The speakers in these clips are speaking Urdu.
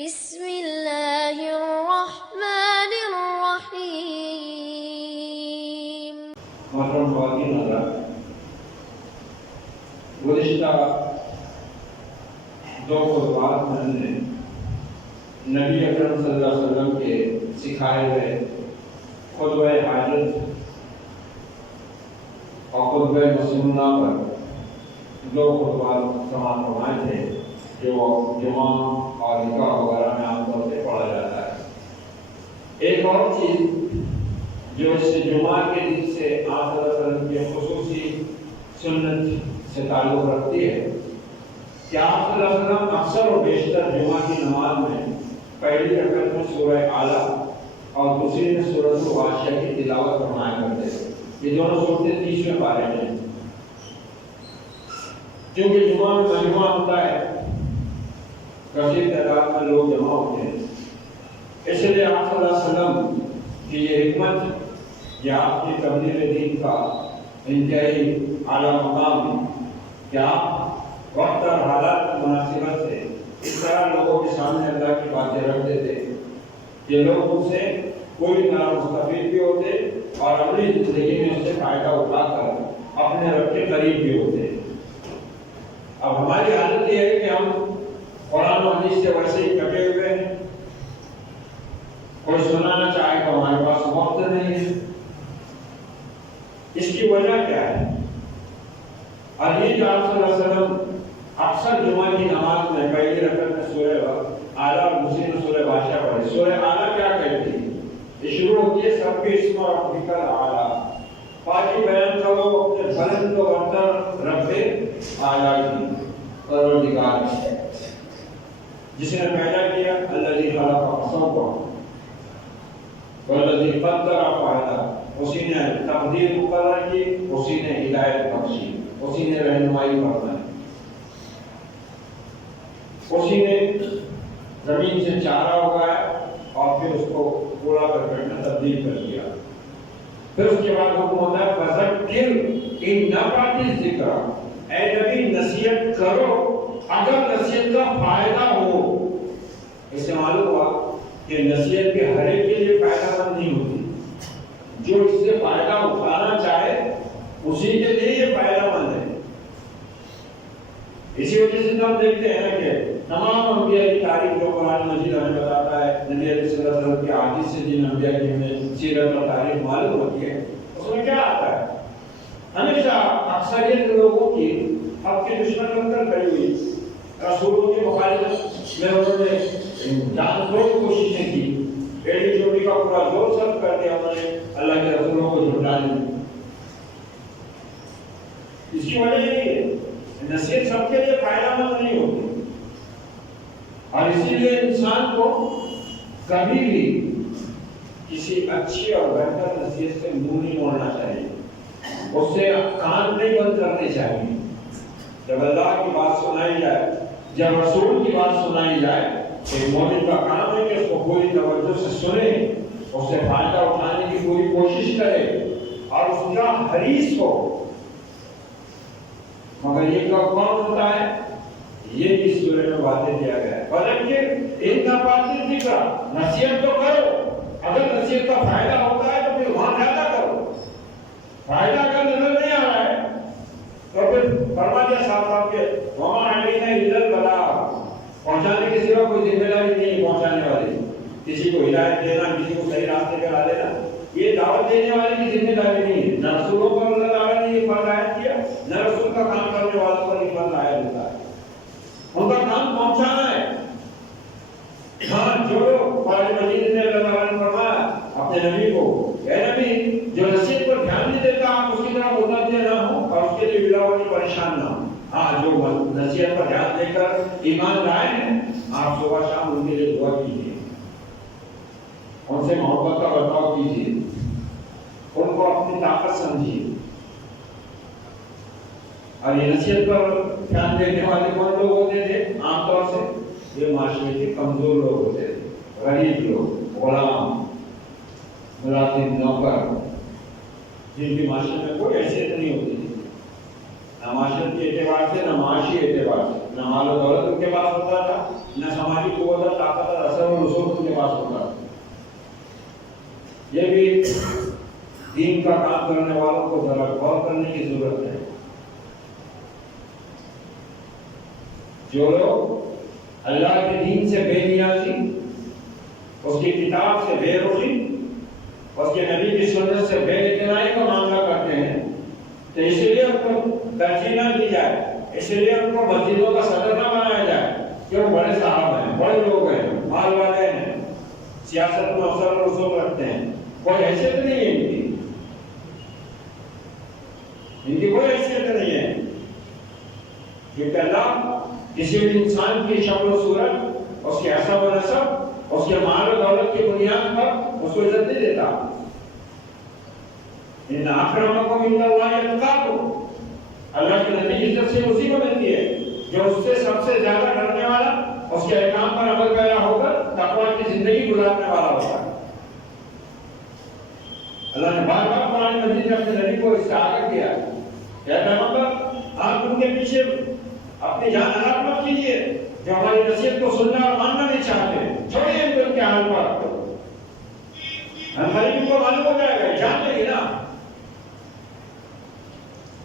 بسم اللہ الرحمن الرحیم۔ محترم خواتین حضرات، گزشتہ دو خطبات میں ہم نے نبی اکرم صلی اللہ علیہ وسلم کے سکھائے ہوئے خطبہ حاجت اور خطبہ مسنونہ پر دو خطبات سماعت فرمائے تھے جو جمعہ اور نکاح وغیرہ میں عام طور سے پڑھا جاتا ہے۔ ایک اور چیز جو اس سے جمعہ کے دن سے آپ صلی اللہ علیہ وسلم کی خصوصی سنت سے تعلق رکھتی ہے کہ آپ صلی اللہ علیہ وسلم اکثر و بیشتر جمعہ کی نماز میں پہلی رکعت میں سورہ اعلیٰ اور دوسری میں سورۃ الغاشیہ کی تلاوت فرمایا کرتے ہیں۔ یہ دونوں صورتیں 30ویں پارے میں ہیں۔ کیونکہ جمعہ میں مجمع ہوتا ہے، کثیر تعداد میں لوگ جمع ہوتے ہیں، اس لیے آپ صلی اللہ علیہ وسلم کی یہ حکمت یا آپ کی تبلیغ دین کا انتہائی اعلیٰ مقام ہے کہ آپ وقت اور حالات کی مناسبت سے اس طرح لوگوں کے سامنے اللہ کی باتیں رکھ دیتے کہ لوگ ان سے پوری طرح مستفید بھی ہوتے اور اپنی زندگی میں اس سے فائدہ اٹھا کر اپنے رب کے قریب بھی ہوتے۔ اب ہماری حالت یہ ہے کہ ہم قرآن و حدیث سے ویسے ہی کٹے ہوئے ہیں، کوئی سنانا چاہے تو ہمارے پاس وقت نہیں ہے۔ اس کی وجہ کیا ہے؟ اور یہ جو آپ صلی اللہ علیہ وسلم اکثر جمعہ کی نماز میں پہلی رکعت میں سورہ اعلیٰ اور دوسری میں سورہ غاشیہ پڑھے۔ سورہ اعلیٰ کیا کہتی ہے؟ یہ شروع ہوتی ہے سب کے اسم ربک الاعلیٰ، پاکی بیان کرو اپنے بلند و برتر رب اعلیٰ کی، پروردگار جس نے پیدا کیا، الذی خلق فسوّا والذی قدر فہدی، اسی نے تقدیر مقرر کی، اسی نے ہدایت بخشی، اسی نے رہنمائی فرمائی، اسی نے زمین سے چارہ اگایا اور پھر اس کو پورا پیٹ میں تبدیل کر دیا۔ پھر اس کے بعد حکم ہوتا ہے فذکر ان نفعت الذکر، اے نبی نصیحت کرو اگر نصیحت کا فائدہ ہو۔ اس سے معلوم ہوا کہ نصیحت کے ہر ایک کے لیے فائدہ مند نہیں ہوتی، جو اس سے فائدہ اٹھانا چاہے اسی کے لیے یہ فائدہ مند ہے۔ اسی وجہ سے ہم دیکھتے ہیں کہ تمام انبیاء کی تاریخ جو قرآن مجید ہمیں بتاتا ہے، نبی علیہ السلام کے حدیث سے جن انبیاء کی ہمیں سیرت اور تاریخ معلوم ہوتی ہے، اس میں کیا آتا ہے؟ ہمیشہ اکثریت لوگوں کی حق کی دشمن بن کر کھڑی ہوئی، رسولوں کی مخالفت میں انہوں نے جان بوجھ کوششیں کی، ایڑی چوٹی کا پورا زور صرف کر دیا انہوں نے اللہ کے رسولوں کو جھٹلانے میں۔ اس کی وجہ یہی ہے نصیحت سب کے لیے فائدہ مند نہیں ہوتی، اور اسی لیے انسان کو کبھی بھی کسی اچھی اور بہتر نصیحت سے منہ نہیں موڑنا چاہیے، اس سے کان نہیں بند کرنے چاہیے۔ جب اللہ کی بات سنائی جائے، جب رسول کی بات سنائی جائے، ایک مومن کا کام ہے کہ اس کو پوری توجہ سے سنے، اس سے فائدہ اٹھانے کی پوری کوشش کرے اور اس کا حریص ہو۔ مگر یہ کون ہوتا ہے؟ یہ اس سورہ میں واضح کیا گیا ہے، فذکر ان نفعت الذکر، نصیحت تو کرو، اگر نصیحت کا فائدہ ہوتا ہے تو پھر وہاں زیادہ کرو، فائدہ اگر نظر نہیں آ رہا ہے تو پھر فرما دیا صاحب کے وما علینا الا البلاغ، پہنچانے کے سوا کوئی ذمہ داری نہیں ہے پہنچانے والی، کسی کو ہدایت دینا، کسی کو صحیح راستے پہ لا دینا، یہ دعوت دینے والے کی ذمہ داری نہیں ہے۔ نہ رسولوں پر اللہ تعالیٰ نے یہ فرض عائد کیا، نہ رسول کا کام کرنے والوں پر یہ فرض عائد ہوتا ہے، ان کا کام پہنچانا ہے۔ ہاں، جو قرآن مجید نے اللہ تعالیٰ نے فرمایا اپنے نبی کو، اے نبی جو نصیحت پر دھیان نہیں دیتا آپ اس کی طرف متوجہ نہ ہو اور اس کے لیے بلاولی پریشان نہ ہو۔ ہاں، جو نصیحت پر دھیان دے کر ایمان لائے ہیں، آپ صبح شام ان کے لیے دعا کیجیے، ان سے محبت کا برتاؤ کیجیے، ان کو اپنی طاقت سمجھیے۔ اور یہ نصیحت پر دھیان دینے والے کون لوگ ہوتے تھے؟ عام طور سے یہ معاشرے کے کمزور لوگ ہوتے تھے، غریب لوگ، غلام، ملازم، نوکر، جن کی معاشرے میں کوئی حیثیت نہیں ہوتی تھی، نہ معاشرت کے اعتبار سے، نہ معاشی اعتبار سے، نہ مال و دولت ان کے پاس ہوتا تھا، نہ سماجی قوت اور طاقت دین کا کام کرنے والوں کو ذرا غور کرنے کی ضرورت ہے. جو لوگ اللہ کے دین سے بے نیازی، اس کی کتاب سے بے رخی، اس کے نبی کی سنت سے بے اعتنائی کا معاملہ کرتے ہیں، تو اسی لیے ان کو ترجیح نہ دی جائے، اسی لیے ان کو مسجدوں کا صدر نہ بنایا جائے کہ وہ بڑے صاحب ہیں، بڑے لوگ ہیں، مال والے ہیں، سیاست میں افسر رسوخ رکھتے ہیں. کوئی حیثیت نہیں ہے ان کی کوئی حیثیت نہیں ہے. کیونکہ اللہ کسی بھی انسان کی شکل و صورت، اس کے حسب و نسب، اس کے مال و دولت کی بنیاد پر اس کو عزت نہیں دیتا. ان اکرمکم عند اللہ اتقاکم، اللہ کی نبی عزت سے اسی کو ملتی ہے جو اس سے سب سے زیادہ ڈرنے والا، اس کے احکام پر عمل پیرا ہو کر تقوی کی زندگی گزارنے والا ہوتا ہے. اللہ نے بار بار قرآن مجید میں اپنے نبی کو اس سے آگاہ کیا کہ اے پیغمبر، آپ ان کے پیچھے اپنی جان ہلاک مت کیجیے جو ہماری نصیحت کو سننا اور ماننا نہیں چاہتے. چھوڑیے ان کے حال پر، ہم غریب کو معلوم ہو جائے گا، جان لیں گے نا.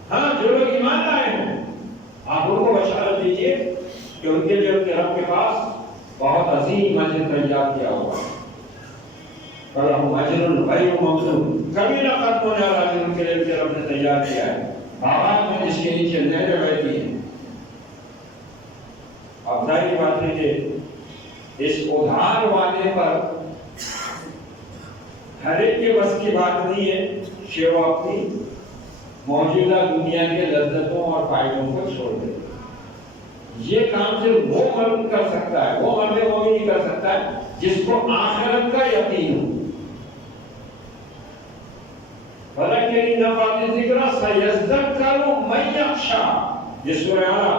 ہاں، جو لوگ ایمان لائے ہیں آپ ان کو بشارت دیجیے کہ ان کے لیے ان کے رب کے پاس بہت عظیم اجر تیار کیا ہوا ہے. فَلَهُمْ أَجْرٌ غَيْرُ مَمْنُونٍ، کبھی نہ ختم ہونے والا اجر ان کے لیے ان کے رب نے تیار کیا ہے. باغات میں جس کے نیچے نہریں بہتی ہیں. اب ظاہری بات ہے کہ اس ادھار وعدے پر ہر ایک کے بس کی بات نہیں ہے کہ وہ اپنی موجودہ دنیا کے لذتوں اور فائدوں کو چھوڑ دے. یہ کام صرف وہ مرد کر سکتا ہے، وہ مرد مومن کر سکتا ہے جس کو آخرت کا یقین ہو. وَلَكِنْ نَفَعَتِ الذِّكْرَىٰ سَيَذَّكَّرُ مَن يَخْشَىٰ، یہ سورہ اعلیٰ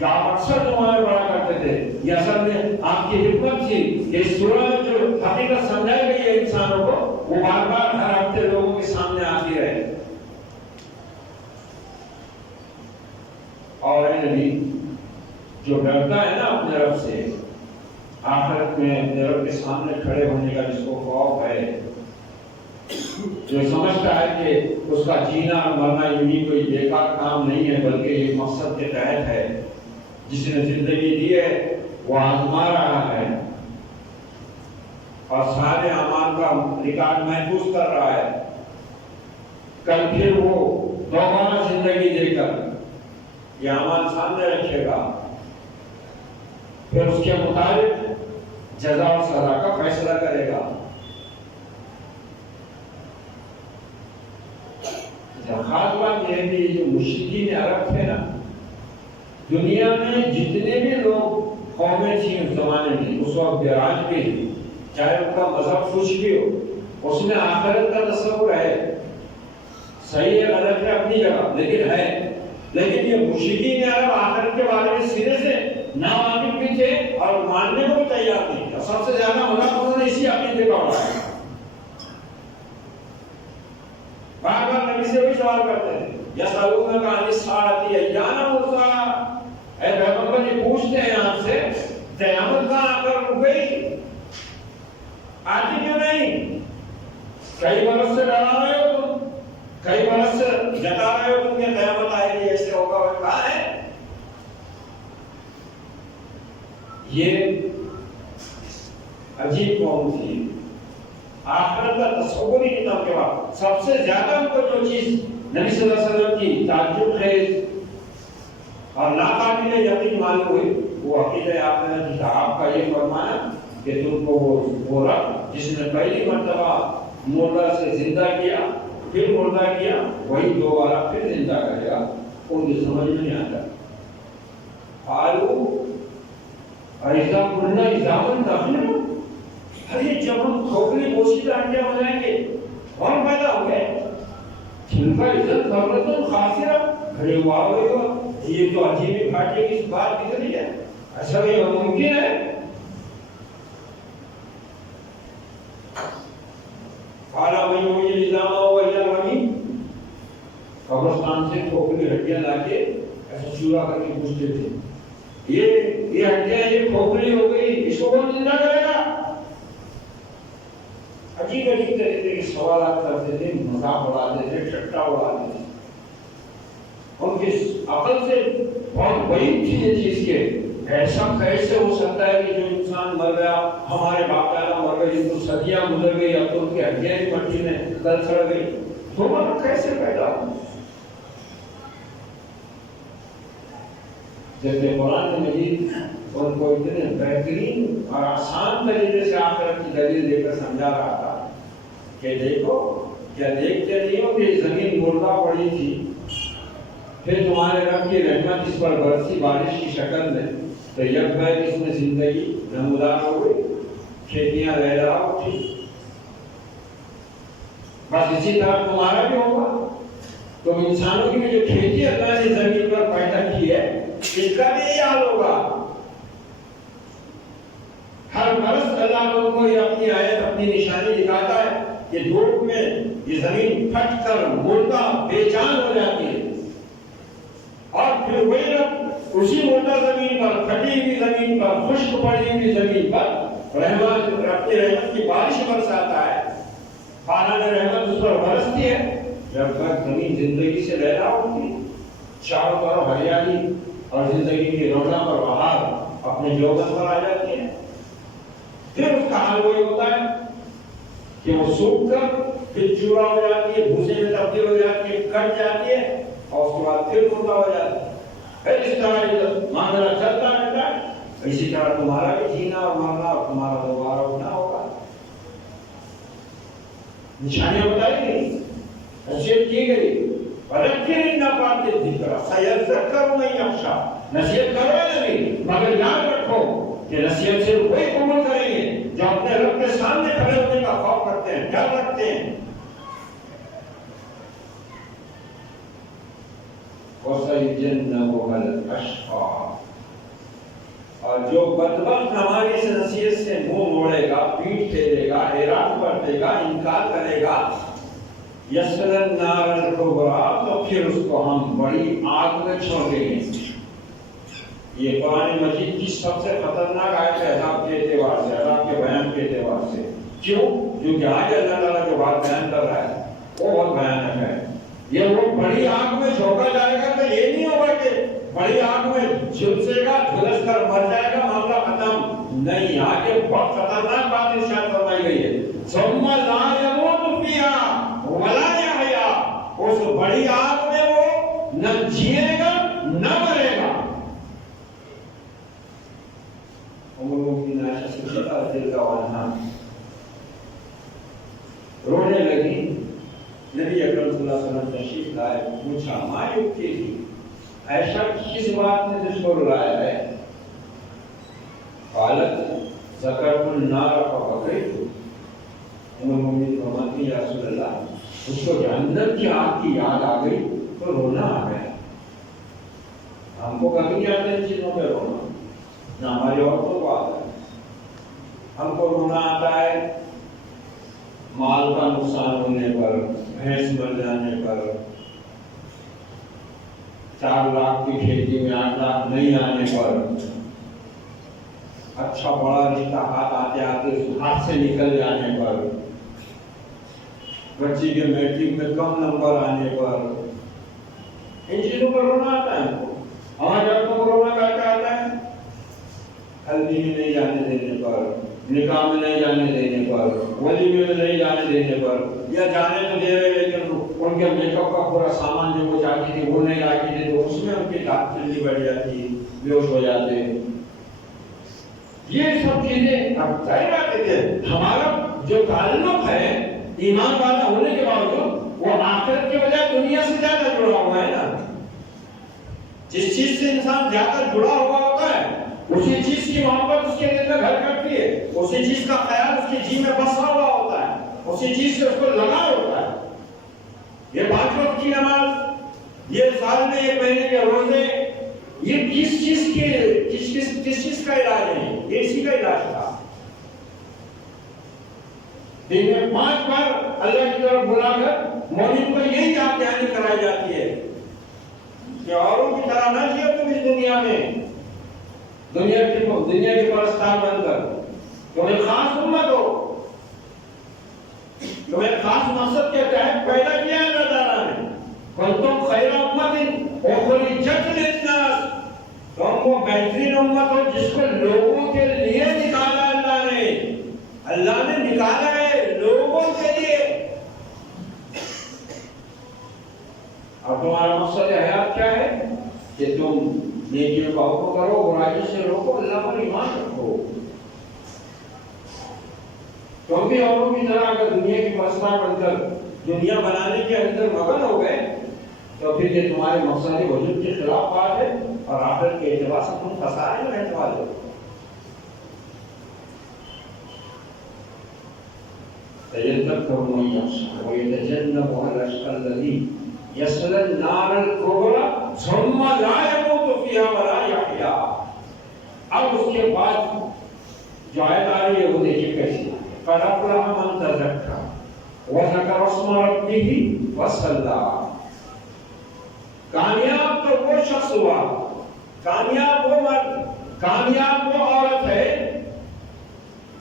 جو آپ اکثر تمہارے پڑھا کرتے تھے، یہ اصل میں آپ کی حکمت تھی کہ اس سورہ میں جو حقیقت سمجھائی گئی ہے انسانوں کو، وہ بار بار ہر ہفتے لوگوں کے سامنے آتی رہے. اور اے نبی، جو ڈرتا ہے نا اپنے رب سے، آخرت میں اپنے رب کے سامنے کھڑے ہونے کا جس کو خوف ہے، جو سمجھتا ہے کہ اس کا جینا اور مرنا یوں کوئی بیکار کام نہیں ہے بلکہ ایک مقصد کے تحت ہے، جس نے زندگی دی ہے وہ آزما رہا ہے اور سارے اعمال کا ریکارڈ محفوظ کر رہا ہے. کل پھر وہ دوبارہ زندگی دے کر یہ اعمال سامنے رکھے گا، پھر اس کے مطابق جزا اور سزا کا فیصلہ کرے گا. خاص بات یہ ہے کہ جو مشرکین عرب تھے نا، دنیا میں جتنے بھی لوگ قومیں تھیں اس زمانے میں، اس وقت بیراج بھی، چاہے ان کا مذہب کچھ بھی ہو، اس میں آخرت کا تصور ہے. صحیح ہے غلط ہے اپنی جگہ، لیکن یہ مشرکین عرب آخرت کے بارے میں سرے سے ناواقف بھی تھے اور ماننے کو تیار نہیں تھے. سب سے زیادہ مذہب انہوں نے اسی عقیدے کا اڑایا. بار بار نبی سے وہی سوال کرتے ہیں، یسألونک عن الساعۃ ایان مرساھا، اے پیغمبر یہ پوچھتے ہیں آپ سے قیامت کہاں آ کر رک گئی، آتی کیوں نہیں؟ کئی برس سے ڈرا رہے ہو تم، کئی برس سے جتا رہے ہو تم کہ قیامت آئے گی، ایسے ہوگا، وہ کہاں ہے؟ یہ عجیب قوم تھی، آخرت کا تصور ہی نہیں تھا ان کے پاس. سب سے زیادہ ان کو جو چیز نبی صلی اللہ علیہ وسلم کی تعجب خیز اور ناقابل یقین معلوم ہوئی وہ عقیدہ آپ نے آپ کا یہ فرمایا کہ تم کو وہ رب جس نے پہلی مرتبہ مردہ سے زندہ کیا پھر مردہ کیا وہی دوبارہ پھر زندہ کرے گا. ان کی سمجھ میں نہیں آتا. قالوا ایسا کلنا اضافن تخلق، ارے جب ہم کھوکھلی پوشیدہ ہڈیاں بنائیں گے اور پیدا ہو گئے جن کا عزت ضرورت خاصرہ کھڑے ہوا ہوگا. یہ تو عجیب گھاٹے کی بات کتنی ہے، ایسا بھی ممکن ہے؟ قالا من یحیی العظام وہی الرمیم، قبرستان سے کھوکھلی ہڈیاں لا کے ایسا چورا کر کے پوچھتے تھے یہ ہڈیاں یہ کھوکھلی ہو گئی، اس کو کون زندہ کرے گا؟ اب عجیب عجیب طریقے کے سوالات کرتے تھے، مذاق اڑاتے تھے، ٹھٹا اڑاتے تھے. ان کی عقل سے بہت بعید تھی یہ چیز کے ایسا کیسے ہو سکتا ہے کہ جو انسان مر گیا، ہمارے باپ دادا مر گئے جن کو صدیاں گزر گئی، اب تو ان کی ہڈیاں بھی مٹی میں گل سڑ گئی، دوبارہ کیسے پیدا ہو؟ جیسے قرآن مجید ان کو اتنے بہترین اور آسان طریقے سے آخرت کی دلیل دے کر سمجھا رہا تھا کہ دیکھو، کیا دیکھتے نہیں ہو کہ زمین مردہ پڑی تھی، پھر تمہارے رب کی رحمت اس پر برسی بارش کی شکل میں، تو یک بیک اس میں زندگی نمودار ہو گئی، کھیتیاں لہرا اٹھی. بس اسی طرح تمہارا بھی ہوگا. تم انسانوں کی بھی جو کھیتی اللہ نے زمین پر پیدا کی ہے، اس کا بھی یہی حال ہوگا. ہر برس اللہ تم کو یہ اپنی آیت، اپنی نشانی دکھاتا ہے کہ دھوپ میں یہ زمین پھٹ کر مردہ بے جان ہو جاتی ہے، اور پھر وہی رب اسی مردہ زمین پر، پھٹی ہوئی زمین پر، خشک پڑی ہوئی زمین پر رحمت، اپنی رحمت کی بارش برساتا ہے. باران رحمت اس پر برستی ہے، جب تک زمین زندگی سے لہرا اٹھتی، چاروں طرف ہریالی اور زندگی کی رونق اور بہار اپنے جوبن پر آ جاتی ہے. پھر اس کا حال وہی ہوتا ہے کہ وہ سوکھ کر پھر چورا ہو جاتی ہے، بھوسے میں تبدیل ہو جاتی ہے، کٹ جاتی ہے، اور اس کے بعد پھر مردہ ہو جاتی ہے. پھر اس طرح یہ معاملہ چلتا رہتا ہے. اسی طرح تمہارا بھی جینا اور مرنا اور تمہارا دوبارہ اٹھنا ہوگا. نشانیاں بتائی گئی، نصیحت کی گئی. وَذَكِّرْ إِن نَفَعَتِ الذِّكْرَىٰ سَيَذَّكَّرُ مَن يَخْشَىٰ. نصیحت کرو یا نہیں، مگر یاد رکھو کہ نصیحت سے وہی قبول کریں گے جو اپنے رب کے سامنے کھڑے ہونے کا خوف کرتے ہیں، ڈر رکھتے ہیں. وَسَيُجَنَّبُهَا الْأَشْقَىٰ. اور جو بدبخت ہماری اس نصیحت سے منہ موڑے گا، پیٹھ پھیرے گا، اعراض برتے گا، انکار کرے گا، یصلی النار الکبریٰ، تو پھر اس کو ہم بڑی آگ میں چھوڑ دیں گے. یہ قرآن مجید کی سب سے خطرناک آیت ہے عذاب کے اعتبار سے، عذاب کے بیان کے اعتبار سے. کیوں؟ کیونکہ آج اللہ تعالیٰ جو بات بیان کر رہا ہے وہ بہت بھیانک ہے. یہ وہ بڑی آگ میں جھونکا جائے گا تو یہ نہیں ہوگا کہ بڑی آگ میں جھلسے گا، جھلس کر مر جائے گا، معاملہ ختم. نہیں، آگے بہت خطرناک بات ارشاد فرمائی گئی ہے. ثم لا يموت فيها ولا يحيا. اس بڑی آگ میں وہ نہ جیے گا نہ مرے گا. رونے لگی. نبی اکرم صلی اللہ علیہ وسلم تشریف لائے. پوچھا ما یبکیکی، ایسا کس بات نے تجھ کو رلایا ہے؟ قالت ذکرت النار فبکیت. ام المؤمنین فرماتی ہیں یا رسول اللہ، اس کو جہنم کی آگ کی یاد آ گئی تو رونا آ گیا. ہم کو کبھی نہیں آتا ان چیزوں پہ رونا، نہ ہماری عورتوں کو آتا ہے. ہم کو رونا آتا ہے مال کا نقصان ہونے پر، بھینس مر جانے پر، 4 لاکھ کی کھیتی میں 8 لاکھ نہیں آنے پر، اچھا بڑا رشتہ ہاتھ آتے آتے ہاتھ سے نکل جانے پر، بچی کے میٹرک میں کم نمبر آنے پر. ان چیزوں پر رونا آتا ہے ہم کو. ہمارے عورتوں کو رونا کیا آتا ہے؟ ہلدی میں نہیں جانے دینے پر، نکاح میں نہیں جانے دینے پر، ولیمے میں نہیں جانے دینے پر، یا جانے تو دے رہے لیکن ان کے میک اپ کا پورا سامان جو وہ چاہتی تھی وہ نہیں لاتی تھی، تو اس میں ان کی دانت چلنی بڑھ جاتی، بے ہوش ہو جاتے. یہ سب چیزیں اب ظاہر بات ہے کہ ہمارا جو تعلق ہے ایمان والا ہونے کے باوجود وہ آخرت کے بجائے دنیا سے زیادہ جڑا ہوا ہے نا. جس چیز سے انسان زیادہ جڑا ہوا ہوتا ہے اسی چیز کی محبت اس کے دل میں گھر کرتی ہے، اسی چیز کا خیال اس کے جی میں بسا ہوا ہوتا ہے، اسی چیز سے اس کو لگا ہوتا ہے. یہ 5 وقت کی نماز، یہ سال میں 1 مہینے کے روزے، یہ کس چیز کا علاج ہے؟ یہ اسی کا علاج تھا. دن میں 5 بار اللہ کی طرف بلا کر مومن کو یہی یاد دہانی کرائی جاتی ہے کہ اوروں کی طرح نہ جیو تم اس دنیا میں، دنیا کی پرستار بن کر، تمہیں خاص امت ہو. خاص مقصد کے تحت پیدا کیا ہے اللہ تعالیٰ نے. کنتم خیر امت اخرجت للناس، تم وہ بہترین امت ہو جس کو لوگوں کے لیے نکالا اللہ نے. اللہ نے نکالا ہے لوگوں کے لیے. اب تمہارا مقصد حیات کیا ہے؟ کہ تم نیکیوں کا حکم کرو، برائیوں سے روکو، اللہ پر ایمان رکھو. تم بھی اوروں کی طرح اگر دنیا کی پرستار بن کر دنیا بنانے کے اندر مگن ہو گئے تو پھر یہ تمہارے مقصد وجود کے خلاف بات ہے اور آخرت کے اعتبار سے تم خسارے میں رہنے والے ہو. تذكر من يخشى ويتجنبها الأشقى الذي يصلى النار الكبرى ثم لا يموت فيها ولا يحيا. اب اس کے بعد جو آیت آ رہی ہے وہ دیکھیے کیسی. قد أفلح من تزكى وذكر اسم ربه وصلى. کامیاب تو وہ شخص ہوا، کامیاب وہ مرد، کامیاب وہ عورت ہے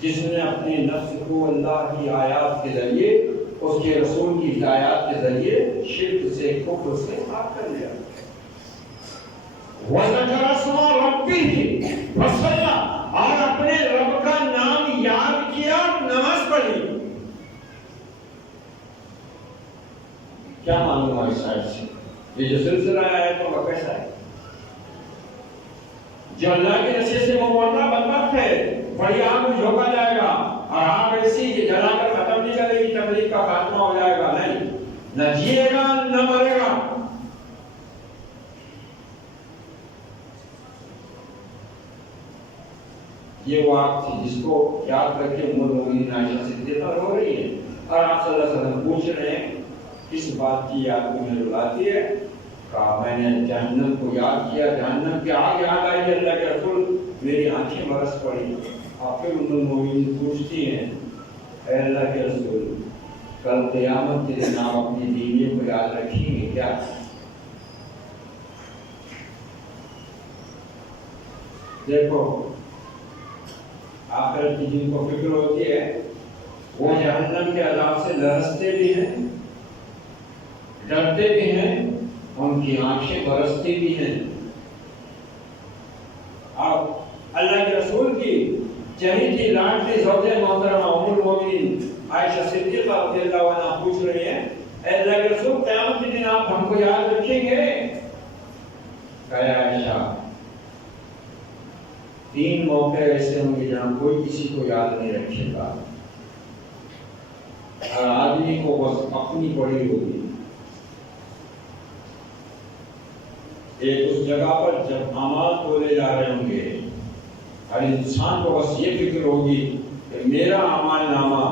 جس نے اپنے نفس کو اللہ کی آیات کے ذریعے، اس کے رسول کی ہدایات کے ذریعے شرک سے، کفر سے پاک کر لیا. وَذَكَرَ اسْمَ رَبِّهِ وَصَلَّى، اور اپنے رب کا نام یاد کیا، نماز پڑھی. کیا معلوم ہے اس آیت سے؟ یہ جو سلسلہ ہے تو وہ کیسا ہے؟ جو اللہ کی نصیحت سے مبارکہ بدبخت ہے، بڑی آگ میں جھونکا جائے گا اور آگ ایسی کہ جلا کر ختم نہیں کرے گی، تبلیغ کا خاتمہ ہو جائے گا. نہیں، نہ جیے گا نہ مرے گا. یہ وہ آگ تھی جس کو یاد رکھ کے ام المؤمنین عائشہ صدیقہ رو رہی ہے اور آپ صلی اللہ علیہ وسلم پوچھ رہے ہیں کس بات کی یاد تمہیں رلاتی ہے؟ کہا میں نے جہنم کو یاد کیا، جہنم کی آگ یاد آئی. اللہ کے رسول میری آنکھیں برس پڑی. اور پھر ام المؤمنین پوچھتی ہیں اے اللہ کے رسول کل قیامت کے دن آپ اپنی بیویوں کو یاد رکھیں گے کیا؟ دیکھو آخرت کی جن کو فکر ہوتی ہے وہ جہنم کے عذاب سے لرزتے بھی ہیں، ڈرتے بھی ہیں، ان کی آنکھیں برستی بھی ہیں. اب اللہ کے رسول کی چہی تھی لاڈلی زوجہ محترمہ ام المؤمنین عائشہ صدیقہ رضی اللہ عنہا پوچھ رہی ہیں اے اللہ کے رسول قیامت کے دن آپ ہم کو یاد رکھیں گے؟ کہا عائشہ 3 موقع ایسے ہوں گے جہاں کوئی کسی کو یاد نہیں رکھے گا. ہر آدمی کو بس اپنی پڑی ہوگی. ایک اس جگہ پر جب اعمال تولے جا رہے ہوں گے ہر انسان کو بس یہ فکر ہوگی کہ میرا اعمال نامہ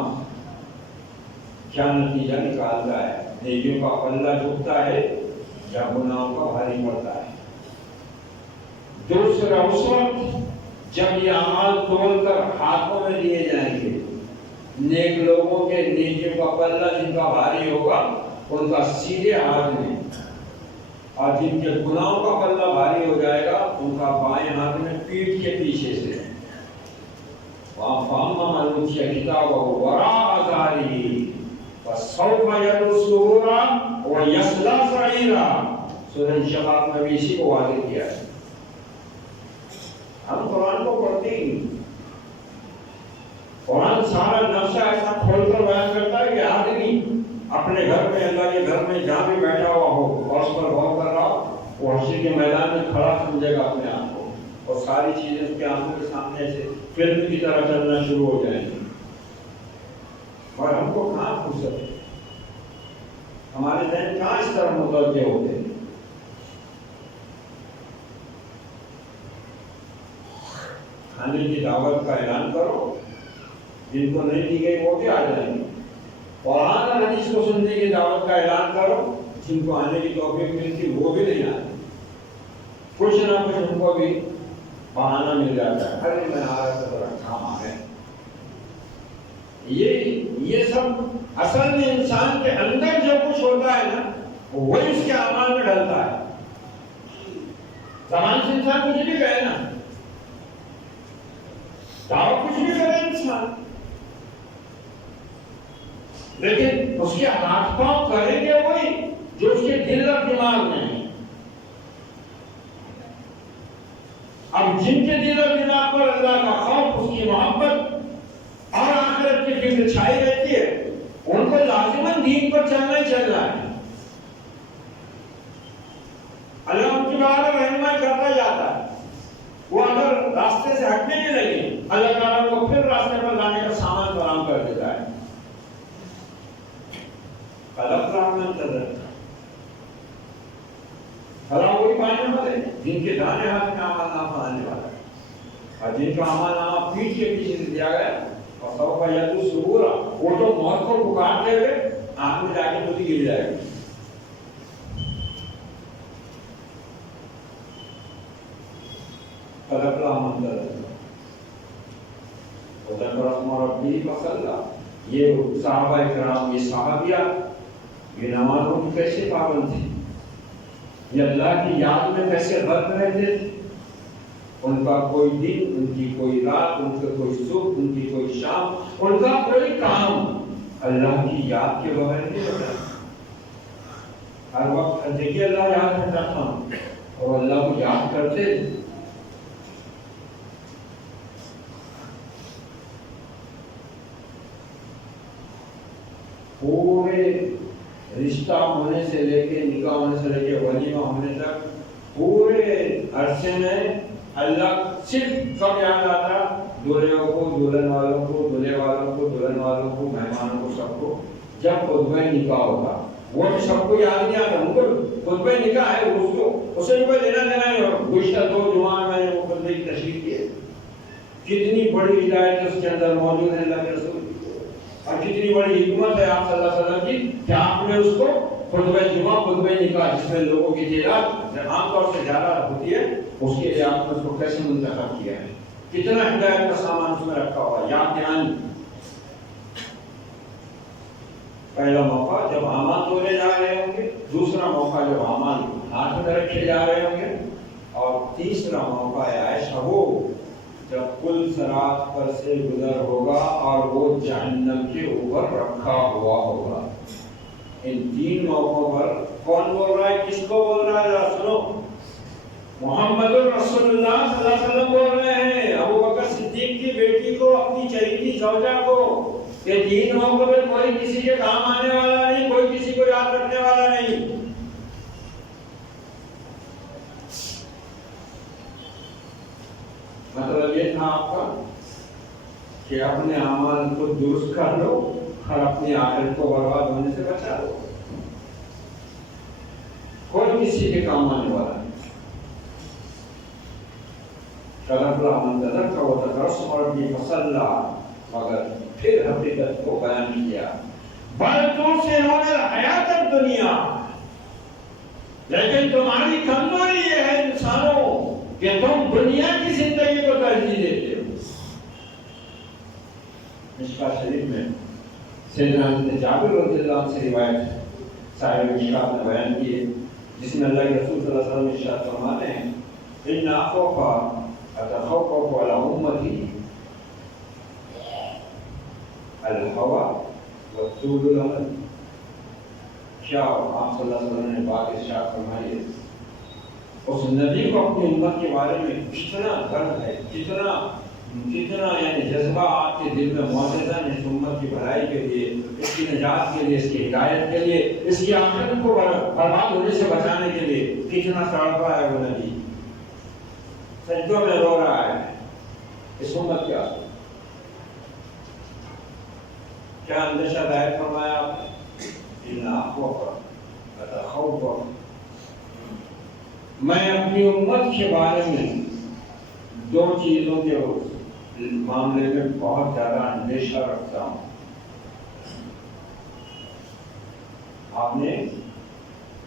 کیا نتیجہ نکالتا ہے، نیکیوں کا پلہ جھکتا ہے یا گناہوں کا بھاری پڑتا ہے. دوسرا اس وقت جب یہ اعمال تول کر ہاتھوں میں لیے جائیں گے، نیک لوگوں کے نیکیوں کا پلہ جن کا بھاری ہوگا ان کا سیدھے ہاتھ میں، اور جن کے گناہوں کا پلہ بھاری ہو جائے گا ان کا بائیں ہاتھ میں پیٹھ کے پیچھے سے. وَأَمَّا مَنْ أُوتِيَ كِتَابَهُ وَرَاءَ ظَهْرِهِ فَسَوْفَ يَدْعُو ثُبُورًا وَيَصْلَىٰ سَعِيرًا. سورہ انشقاق میں بھی اسی کو واضح کیا ہے. ہم قرآن کو پڑھتے ہی قرآن سارا نقشہ ایسا کھول کر بیان کرتا ہے کہ آدمی اپنے گھر میں، اللہ کے گھر میں جہاں بھی بیٹھا ہوا ہو اور اس پر غور کر رہا ہو، وہ حشر کے میدان میں کھڑا سمجھے گا اپنے آپ کو اور ساری چیزیں اس کے آنکھوں کے سامنے سے فلم کی طرح چلنا شروع ہو جائیں گی. اور ہم کو کہاں فرصت ہے؟ ہمارے ذہن کہاں اس طرح متوجہ ہوتے ہیں؟ کھانے کی دعوت کا اعلان کرو، جن کو نہیں دی گئی وہ بھی آ جائیں گے. قرآن اور حدیث کو سننے کی دعوت کا اعلان کرو، جن کو آنے کی توفیق ملتی وہ بھی نہیں آتے. کچھ نہ کچھ ان کو بھی بہانہ مل جاتا ہے، ارے میں آ رہا تھا کام آ گئے. یہ سب اصل میں انسان کے اندر جو کچھ ہوتا ہے نا وہی اس کے اعمال میں ڈلتا ہے. زبان سے انسان کچھ بھی کہے نا، دعوت کچھ بھی کرے انسان، لیکن اس کے ہاتھ پاؤں کریں گے وہی جو اس کے دل اور دماغ میں ہے۔ اب جن کے دل اور دماغ پر اللہ کا خوف، اس کی محبت اور آخرت کی فکر چھائی رہتی ہے، ان کو لازماً دین پر چلنا ہی چلنا ہے۔ اللہ ان کی بارے رہنمائی کرتا جاتا ہے۔ وہ اگر راستے سے ہٹنے بھی لگے، اللہ تعالیٰ کو پھر راستے پر لانے کا سامان فراہم کر دیتا ہے۔ اللہ وہی پانے والے جن کے دانے ہاتھ میں عمل نامہ آنے والا ہے، اور جن کا عمل نامہ پیٹھ کے پیچھے سے دیا گیا، اور سب کا یدو سبورا، وہ تو موت کو پکارتے ہوئے آنکھ میں جا کے خود گر جائے گی۔ قد افلح من تزکیٰ وذکر اسم ربہ فصلی۔ یہ صحابہ کرام، یہ صحابیات، یہ نمازوں کی کیسے پابند تھے، یہ اللہ کی یاد میں کیسے غرق رہتے تھے۔ ان کا کوئی دن، ان کی کوئی رات، ان کا کوئی صبح، ان کی کوئی شام، ان کا کوئی کام اللہ کی یاد کے بغیر نہیں ہوتا۔ ہر وقت ہر جگہ اللہ یاد رہتا تھا اور اللہ کو یاد کرتے تھے۔ پورے رشتہ ہونے سے لے کے، نکاح ہونے سے لے کے ولیمہ ہونے تک، پورے عرصے میں اللہ صرف کب یاد آتا؟ دولہوں کو، دلہن والوں کو، دولہے والوں کو، دلہن والوں کو، مہمانوں کو، سب کو، جب خطبہ نکاح ہوتا۔ وہ تو سب کو یاد نہیں آتا، ان کو خطبہ نکاح ہے، اس کو اسے کوئی لینا دینا نہیں ہو۔ گزشتہ 2 جمعہ میں نے وہ خطبے کی تشریح کی ہے، کتنی بڑی ہدایت اس کے اندر موجود ہے اللہ کے رسول، اور کتنی بڑی حکمت ہے آپ صلی اللہ علیہ وسلم کی کہ آپ نے اس کو خطبہ جمعہ، خطبہ نکاح، جس میں لوگوں کی تعداد عام طور سے زیادہ ہوتی ہے، اس کے لیے آپ نے اس کو کیسے منتخب کیا ہے، کتنا ہدایت کا سامان اس میں رکھا ہوا، یاد دہانی۔ پہلا موقع جب اعمال تولے جا رہے ہوں گے، دوسرا موقع جب اعمال ہاتھ میں رکھے جا رہے ہوں گے، اور تیسرا موقع عائش ہو جب کل صراط پر سے گزر ہوگا اور وہ جہنم کے اوپر رکھا ہوا ہوگا۔ ان 3 موقعوں پر کون بول رہا ہے، کس کو بول رہا ہے؟ ذرا سنو، محمد رسول اللہ صلی اللہ علیہ وسلم بول رہے ہیں ابو بکر صدیق کی بیٹی کو، اپنی چہیتی زوجہ کو، کہ 3 موقع پر کوئی کسی کے کام آنے والا نہیں، کوئی کسی کو یاد رکھنے والا نہیں۔ مطلب یہ تھا آپ کا کہ اپنے اعمال کو درست کر لو اور اپنی آخرت کو برباد ہونے سے بچا لو، کوئی کسی کے کام آنے والا نہیں۔ قد افلح من تزکیٰ وذکر اسم ربہ فصلی، مگر پھر حقیقت کو بیان کیا۔ بل تؤثرون الحیاۃ الدنیا، لیکن تمہاری کمزوری یہ ہے انسانوں کہ تم دنیا کی زندگی کو ترجیح دیتے ہو۔ مشکاۃ شریف میں سیدنا حضرت جابر رضی اللہ عنہ سے روایت ہے، صاحب مشکاۃ نے بیان کی ہے، جس میں اللہ کے رسول صلی اللہ علیہ وسلم ارشاد فرماتے ہیں، ان اخوف اتخوف علی امتی الہوی وطول الامل۔ کیا آپ صلی اللہ علیہ وسلم نے بات ارشاد فرمائی ہے، اس نبی کو اپنی امت کے بارے میں کتنا درد ہے، کتنا یعنی جذبہ آپ کے دل میں موجود ہے اس امت کی بھلائی کے لیے، اس کی نجات کے لیے، اس کی ہدایت کے لیے، اس کی آخرت کو برباد ہونے سے بچانے کے لیے، کتنا تڑپا ہے وہ نبی، سجدوں میں رو رہا ہے اس امت کے آسے۔ کیا اندیشہ ظاہر فرمایا آپ نے؟ میں اپنی امت کے بارے میں 2 چیزوں کے معاملے میں بہت زیادہ اندیشہ رکھتا ہوں۔ آپ نے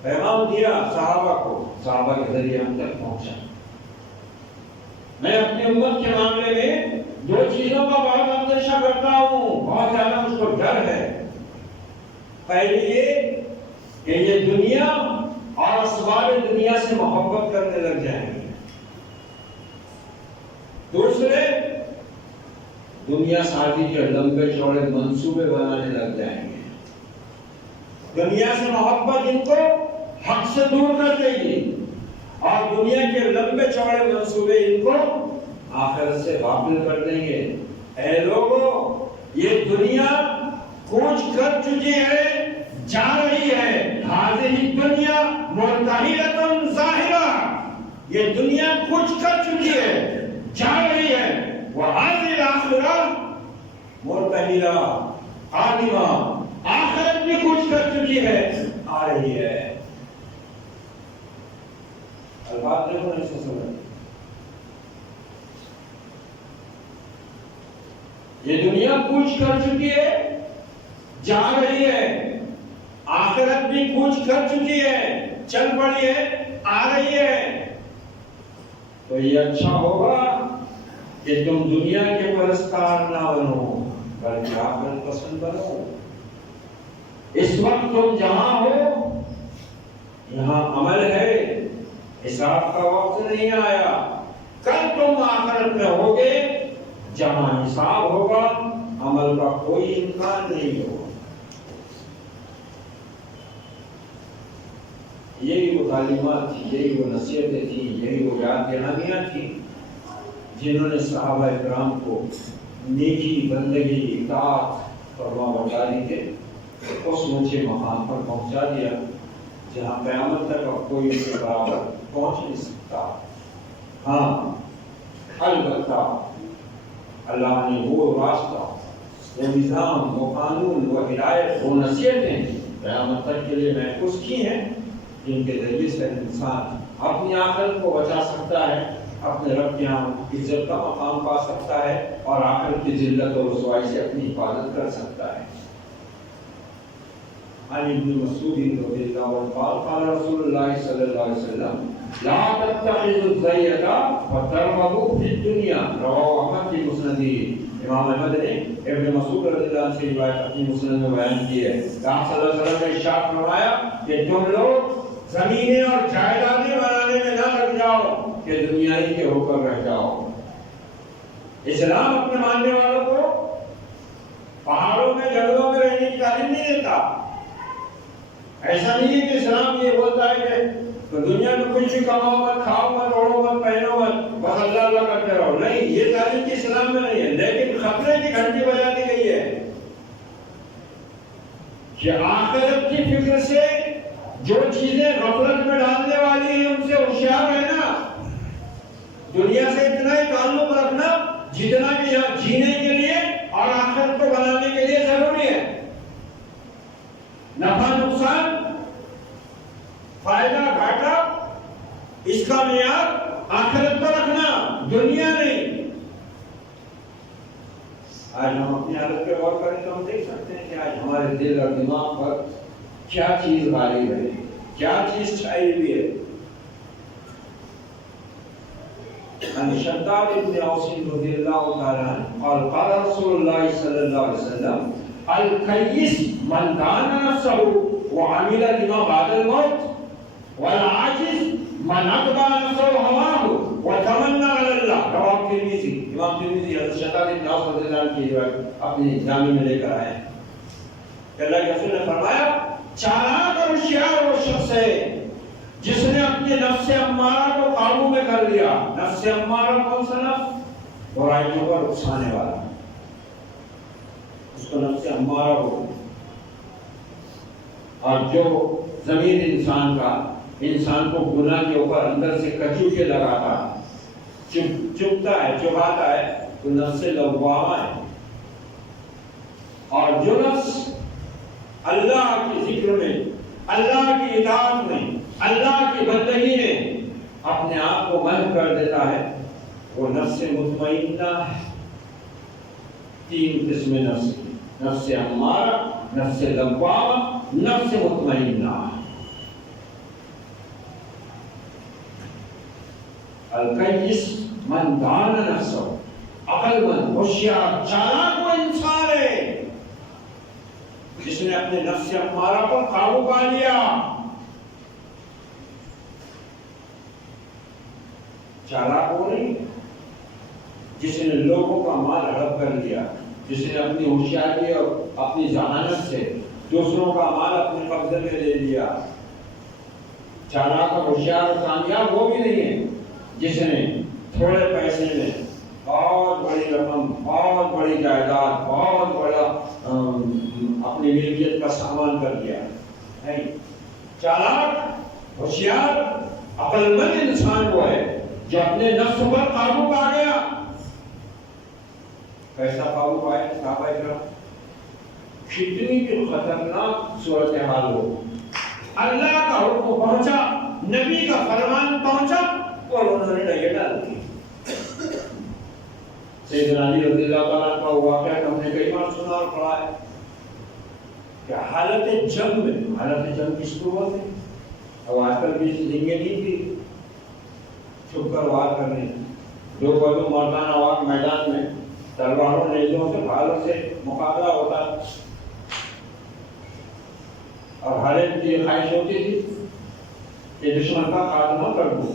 پیغام دیا صحابہ کو، صحابہ کے ذریعے ہم تک پہنچا۔ میں اپنی امت کے معاملے میں 2 چیزوں کا بہت اندیشہ کرتا ہوں، بہت زیادہ مجھ کو ڈر ہے۔ پہلی یہ کہ یہ دنیا اور اسباب دنیا سے محبت کرنے لگ جائیں گے۔ دوسرے، دنیا سازی کے لمبے چوڑے منصوبے بنانے لگ جائیں گے۔ دنیا سے محبت ان کو حق سے دور کر دے گی اور دنیا کے لمبے چوڑے منصوبے ان کو آخرت سے غافل کر دیں گے۔ اے لوگوں، یہ دنیا کوچ کر چکی ہے، جا رہی ہے۔ ہذہ دنیا مرتحلۃ ظاہرہ، یہ دنیا کوچ کر چکی ہے، جا رہی ہے۔ وہذہ الآخرہ مرتحلہ قادمہ، آخرت بھی کوچ کر چکی ہے، آ رہی ہے۔ البات دیکھو نہیں سمجھ، یہ دنیا کوچ کر چکی ہے، جا رہی ہے، آخرت بھی کوچ کر چکی ہے، چل پڑی ہے، آ رہی ہے۔ تو یہ اچھا ہوگا کہ تم دنیا کے پرستار نہ بنو بلکہ آخرت پسند بنو۔ اس وقت تم جہاں ہو یہاں عمل ہے، حساب کا وقت نہیں آیا۔ کل تم آخرت میں ہوگے جہاں حساب ہوگا، عمل کا کوئی امکان نہیں ہوگا۔ یہی وہ تعلیمات تھی، یہی وہ نصیحتیں تھیں، یہی وہ یاد دہانیاں تھیں جنہوں نے صحابہ اکرام کو نیکی، بندگی، اطاعت فرما برداری کے اس اونچے مقام پر پہنچا دیا جہاں قیامت تک اب کوئی اس کے برابر پہنچ نہیں سکتا۔ ہاں البتہ اللہ نے وہ راستہ، وہ نظام، وہ قانون، وہ ہدایت، وہ نصیحتیں قیامت تک کے لیے محفوظ کی ہیں جن کے ذریعے سے انسان اپنی آخرت کو بچا سکتا ہے، اپنے رب کے یہاں عزت کا مقام پا سکتا ہے اور آخرت کی ذلت اور رسوائی سے اپنی حفاظت کر سکتا ہے۔ عن ابن مسعود رضی اللہ عنہ قال قال رسول اللہ صلی اللہ علیہ وسلم لا تتخذوا الزیۃ وترغبوا فی الدنیا، رواه احمد فی مسندہ۔ امام احمد نے ابن مسعود رضی اللہ عنہ سے روایت اپنی مسند میں بیان کی ہے کہ آپ صلی اللہ علیہ وسلم نے ارشاد فرمایا کہ تم لوگ زمینیں اور جائیدادیں بنانے میں نہ لگ جاؤ کہ دنیائی کے ہو کر رہ جاؤ۔ اسلام اپنے ماننے والوں کو پہاڑوں میں، جنگلوں میں رہنے کی تعلیم نہیں دیتا۔ ایسا نہیں ہے کہ اسلام یہ بولتا ہے کہ دنیا میں کچھ بھی کماؤ مت، کھاؤ مت، اوڑو مت، پہنو مت، بس اللہ اللہ کرتے رہو۔ نہیں، یہ تعلیم کی اسلام میں نہیں ہے، لیکن خطرے کی گھنٹی بجا دی گئی ہے کہ آخرت کی فکر سے جو چیزیں غفلت میں ڈالنے والی ہیں ان سے ہوشیار رہنا، دنیا سے اتنا ہی تعلق رکھنا جتنا کہ یہاں جینے کے لیے اور آخرت کو بنانے کے لیے ضروری ہے۔ نفع نقصان، فائدہ گھاٹا، اس کا معیار آخرت پر رکھنا، دنیا نہیں۔ آج ہم اپنی حالت پہ غور کریں تو ہم دیکھ سکتے ہیں کہ آج ہمارے دل اور دماغ پر کیا چیز غالب ہے، کیا چیز چھائی ہوئی ہے۔ عن شداد بن اوس رضی اللہ تعالی عنہ قال قال رسول اللہ صلی اللہ علیہ وسلم الکیس من دان نفسه وعمل لما بعد الموت والعاجز من اتبع نفسه هواه وتمنى على الله، رواه الترمذی۔ امام ترمذی حضرت شداد بن اوس رضی اللہ عنہ کی روایت اپنی جامع میں لے کر آئے ہیں کہ اللہ کے رسول نے فرمایا چالاک اور ہوشیار وہ شخص ہے جس نے اپنے نفس امارہ کو قابو میں کر لیا۔ نفس امارہ کون سا نفس؟ برائیوں کو رکسانے والا، اس کو نفس امارہ ہو۔ اور جو ضمیر انسان کو گناہ کے اوپر اندر سے کچوکے لگاتا، چبھتا ہے، چبھاتا ہے، تو نفس لوامہ ہے۔ اور جو نفس اللہ کے ذکر میں، اللہ کی اطاعت میں، اللہ کی بندگی میں اپنے آپ کو محو کر دیتا ہے، وہ نفس مطمئنہ ہے۔ تین قسم نفس کی: نفس امارہ، نفس لوامہ، نفس مطمئنہ۔ الکیس من دان نفسہ، عقل مند، ہوشیار، چالاک وہ انسان ہے جس نے اپنے نفس امارہ پر قابو پا لیا۔ چالاک وہ نہیں جس نے لوگوں کا مال ہڑپ کر لیا، جس نے اپنی ہوشیاری اور اپنی ذہانت سے دوسروں کا مال اپنے قبضے میں لے لیا۔ چالاک اور ہوشیار اور کامیاب وہ بھی نہیں ہے جس نے تھوڑے پیسے میں بہت بڑی رقم، بہت بڑی جائیداد، بہت بڑا اپنی ملکیت کا سامان کر دیا۔ نہیں، چالاک، ہوشیار، عقل مند انسان وہ ہے جو اپنے نفس پر قابو پا گیا۔ کیسا قابو پائے صحابہ کرام؟ کتنی بھی خطرناک صورتحال ہو، اللہ کا حکم پہنچا، نبی کا فرمان پہنچا اور انہوں نے ڈگے ڈال دی۔ سیدنا علی رضی اللہ تعالیٰ کا واقعہ ہم نے کئی بار سنا اور پڑھا ہے کہ حالت جنگ میں، حالت جنگ کس کو بولتے ہیں؟ اب آج کل بھی لنگیں نہیں تھی چھپ کر وار کرنے، دو بدو مردانہ وار میدان میں تلواروں نیزوں سے بھالوں سے مقابلہ ہوتا اور ہر ایک کی خواہش ہوتی تھی کہ دشمن کا خاتمہ کر دوں۔